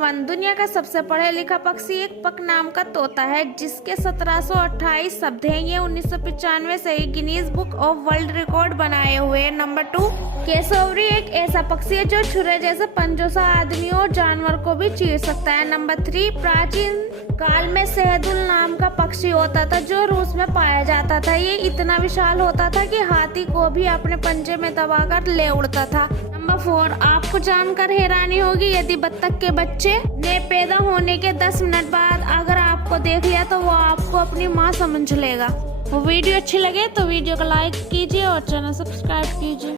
दुनिया का सबसे पढ़े लिखा पक्षी एक पक नाम का तोता है जिसके 1728 शब्द हैं। ये 1995 से ही Guinness book of world record बनाए हुए है। नंबर 2, केसौरी एक ऐसा पक्षी है जो छुरे जैसे पंजों से आदमी और जानवर को भी चीर सकता है। नंबर 3, प्राचीन काल में शहदुल नाम का पक्षी होता था जो रूस में पाया जाता था। ये इतना विशाल होता था कि हाथी को भी अपने पंजे में दबाकर ले उड़ता था। नंबर 4, आपको जानकर हैरानी होगी यदि बत्तख के बच्चे ने पैदा होने के 10 मिनट बाद अगर आपको देख लिया तो वो आपको अपनी माँ समझ लेगा। वो वीडियो अच्छी लगे तो वीडियो को लाइक कीजिए और चैनल सब्सक्राइब कीजिए।